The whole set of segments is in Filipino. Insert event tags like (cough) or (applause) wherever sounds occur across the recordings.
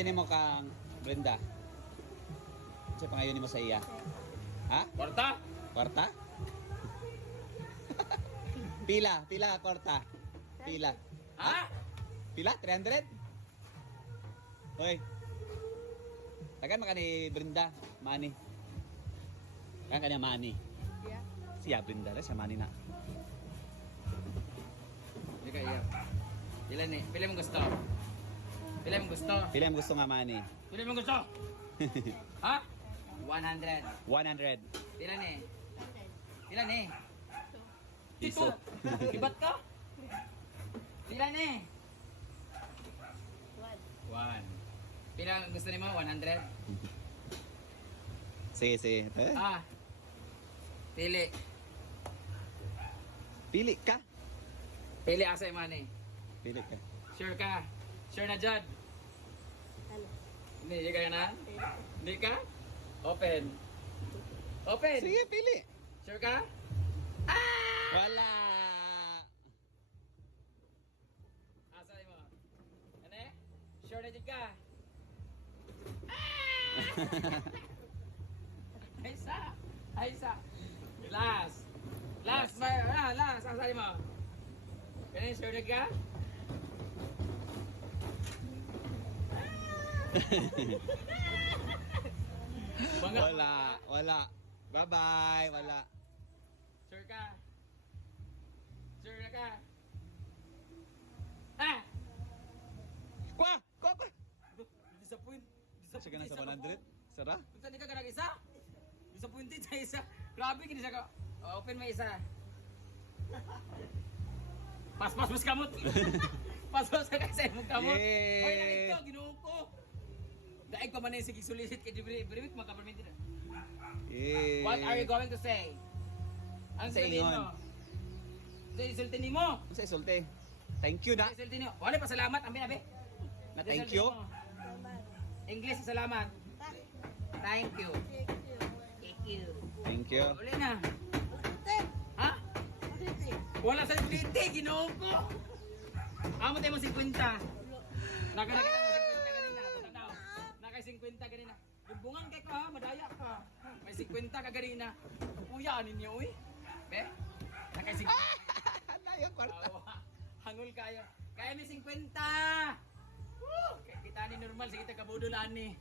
pangayonin mo kang Brenda? Sa pangayonin mo sa iya? Ha? Kwarta? Kwarta? (laughs) pila, pila kwarta. Pila. Ha? Pila? 300? Hoy. Tagan maka ni Brenda, Mani. Tagan kanya Mani. Yeah. Siya Brenda, siya Mani na. Hindi ka iya. Pila ni? Pila mong gusto? Pila mong gusto? Pila mo gusto nga Mani? Pila mong gusto? (laughs) ha? 100. 100. Pila ni? Pila ni? Piso. Ibat ka? Pila ni? One. 1. Pila gusto ni mo? 100? Sige, sige. Eh, Ah. Pili. Pili ka. Pili asa yung money. Pili ka. Sure ka? Sure na, Jud? Ano? Hindi, hindi ka na? Hindi ka? Open. Open! Sige, pili. Sure ka? Wala. Asa mo? Ano eh? Sure na dyan ka? (laughs) Ay, isa! Ay, isa! Last! Last! Last! Ah, last! Asa mo? Ganun, sure na ka? Wala. Wala. Bye-bye. Wala. Sure ka? Sure na ka? Ah! Kwa! Kwa pa! Disappoint. Sige na sa 100. Sara? Punta di ka kanang isa. Disappointed sa isa. Grabe kini siya ka. Open mo isa. Pas pas mas kamot. (laughs) pas pas ka sa imong kamot. Yay! Hoy na Daig pa man yung sige sulisit kay Jibril. Briwik makaperminti na. Yeah. What are you going to say? Ang Sa sabihin mo? Sa isulti ni mo. Sa isulti? Thank you na. Sa isulti ni mo. Wala pa salamat. Ambi abi. Na thank you. English sa salamat. Thank you. Thank you. Thank you. Thank you. Uli na. Ha? Wala sa 50, ginoo ko. Amo tayo mo 50. Naganag mo 50 kanina. Tanaw. Nakay 50 kanina. Bumbungan kay ka madaya ka. May 50 ka kanina. Kuya ninyo uy. Be? Nakay 50. Tayo, (laughs) kwarta. Awa. Hangul kayo. Kaya may 50. Woo! Kita ni normal, sige tayo kabudulan ni.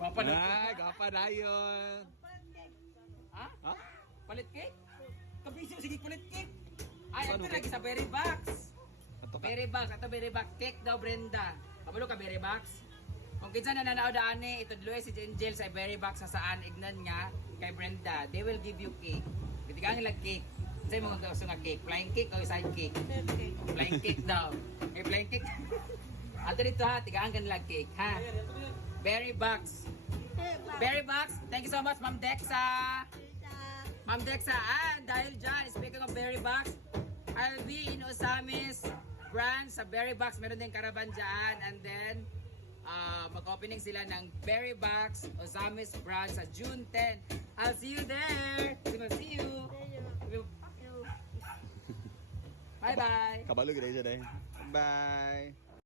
Wapa na. Ay, gapa na yun. Ha? Ha? Palit cake? Kabisyo, sige palit cake. Ay, Ano ito lagi sa berry box. Berry box, ito berry box. Cake daw, Brenda. Kabalo ka, berry box? Kung kinsa na nanao daan ni, ito duluy si Angel sa berry box sa saan, ignan nga kay Brenda. They will give you cake. Bitigang nila cake. Sa mga gusto nga cake. Flying cake o side cake? Fifty. Flying cake daw. May flying cake. (laughs) Ato dito ha, tigaan ka nila cake, ha? Berry box. Berry box. Thank you so much, Ma'am Dexa. Ma'am Dexa, ah, dahil dyan, speaking of Berry Box, I'll be in Osamis branch sa Berry Box. Meron din caravan dyan. And then, uh, mag-opening sila ng Berry Box Osamis branch sa June 10. I'll see you there. See you. Bye-bye. Kabalo gina siya. Bye.